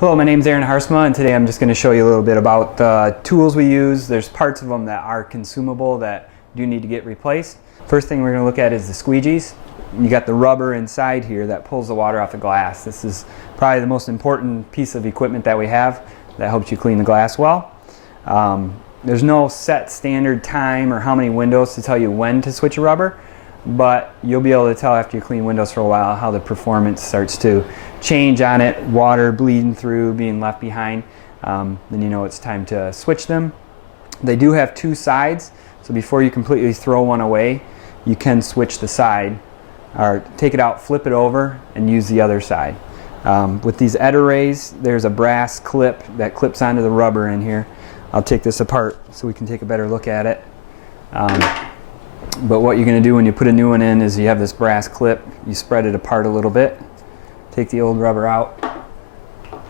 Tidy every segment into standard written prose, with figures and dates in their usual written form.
Hello, my name is Aaron Harsma, and today I'm just going to show you a little bit about the tools we use. There's parts of them that are consumable that do need to get replaced. First thing we're going to look at is the squeegees. You got the rubber inside here that pulls the water off the glass. This is probably the most important piece of equipment that we have that helps you clean the glass well. There's no set standard time or how many windows to tell you when to switch a rubber, but you'll be able to tell after you clean windows for a while how the performance starts to change on it, water bleeding through, being left behind. Then you know it's time to switch them. They do have two sides, so before you completely throw one away, you can switch the side, or take it out, flip it over, and use the other side. With these Edarays, there's a brass clip that clips onto the rubber in here. I'll take this apart so we can take a better look at it. But what you're going to do when you put a new one in is you have this brass clip, you spread it apart a little bit, take the old rubber out,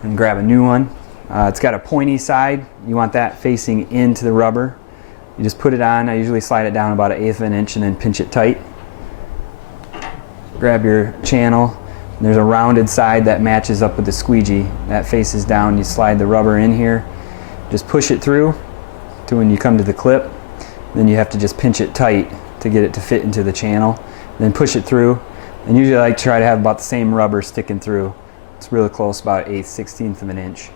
and grab a new one. It's got a pointy side. You want that facing into the rubber. You just put it on. I usually slide it down about 1/8 of an inch and then pinch it tight. Grab your channel. There's a rounded side that matches up with the squeegee. That faces down. You slide the rubber in here. Just push it through to when you come to the clip. Then you have to just pinch it tight to get it to fit into the channel. Then push it through. And usually I like to try to have about the same rubber sticking through. It's really close, about 1/8, 1/16 of an inch.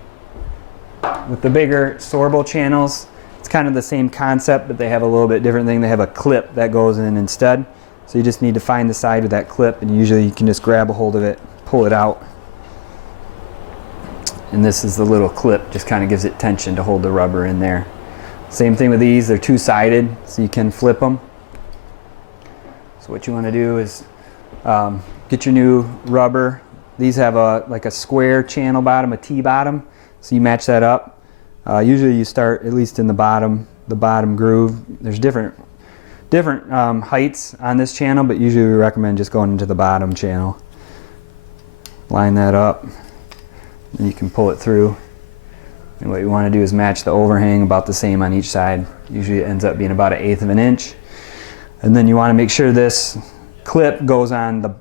With the bigger sorbo channels, it's kind of the same concept, but they have a little bit different thing. They have a clip that goes in instead. So you just need to find the side of that clip, and usually you can just grab a hold of it, pull it out. And this is the little clip, just kind of gives it tension to hold the rubber in there. Same thing with these, they're two-sided, so you can flip them. So what you want to do is get your new rubber. These have like a square channel bottom, a T-bottom, so you match that up. Usually you start at least in the bottom groove. There's different heights on this channel, but usually we recommend just going into the bottom channel. Line that up, and you can pull it through. And what you want to do is match the overhang about the same on each side. Usually it ends up being about 1/8 of an inch. And then you want to make sure this clip goes on the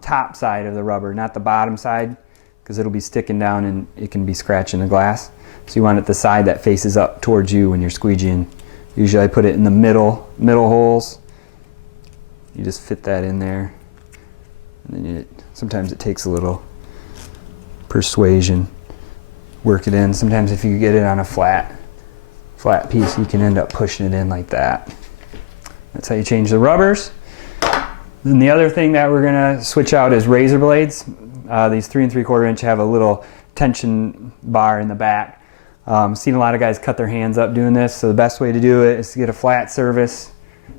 top side of the rubber, not the bottom side, because it'll be sticking down and it can be scratching the glass. So you want it the side that faces up towards you when you're squeegeeing. Usually I put it in the middle holes. You just fit that in there. And then sometimes it takes a little persuasion. Work it in. Sometimes if you get it on a flat piece, you can end up pushing it in like that. That's how you change the rubbers. Then the other thing that we're going to switch out is razor blades. These 3 3/4 inch have a little tension bar in the back. Seen a lot of guys cut their hands up doing this, so the best way to do it is to get a flat surface,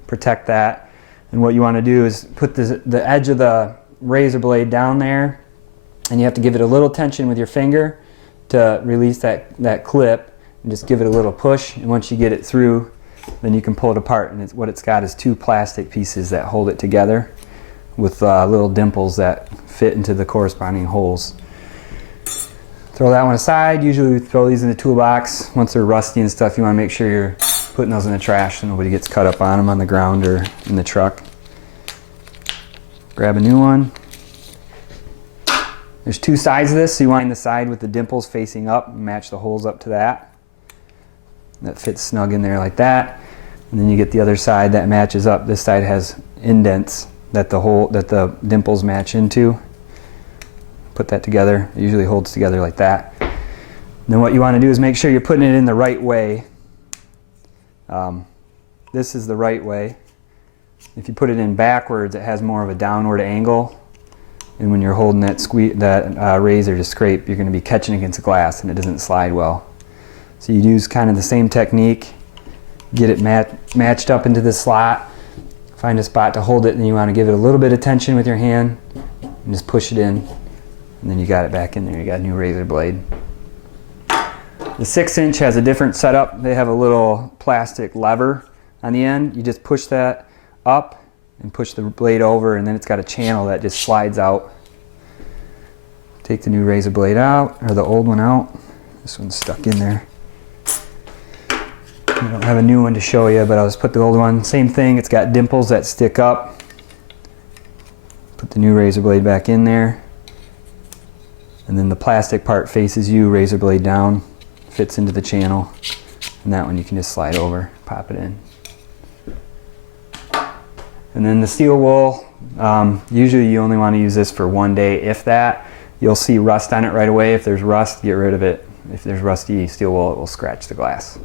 protect that. And what you want to do is put the edge of the razor blade down there, and you have to give it a little tension with your finger to release that clip, and just give it a little push, and once you get it through, then you can pull it apart. And what it's got is 2 plastic pieces that hold it together with little dimples that fit into the corresponding holes. Throw that one aside. Usually we throw these in the toolbox. Once they're rusty and stuff, you want to make sure you're putting those in the trash so nobody gets cut up on them on the ground or in the truck. Grab a new one. There's 2 sides of this, so you want the side with the dimples facing up and match the holes up to that. That fits snug in there like that. And then you get the other side that matches up. This side has indents that the dimples match into. Put that together. It usually holds together like that. And then what you want to do is make sure you're putting it in the right way. This is the right way. If you put it in backwards, it has more of a downward angle. And when you're holding that razor to scrape, you're going to be catching against the glass and it doesn't slide well. So you use kind of the same technique, get it matched up into the slot, find a spot to hold it, and you want to give it a little bit of tension with your hand, and just push it in, and then you got it back in there. You got a new razor blade. The 6-inch has a different setup. They have a little plastic lever on the end. You just push that up and push the blade over, and then it's got a channel that just slides out. Take the new razor blade out, or the old one out. This one's stuck in there. I don't have a new one to show you, but I'll just put the old one. Same thing, it's got dimples that stick up. Put the new razor blade back in there. And then the plastic part faces you, razor blade down, fits into the channel. And that one you can just slide over, pop it in. And then the steel wool, usually you only want to use this for 1 day, if that. You'll see rust on it right away. If there's rust, get rid of it. If there's rusty steel wool, it will scratch the glass.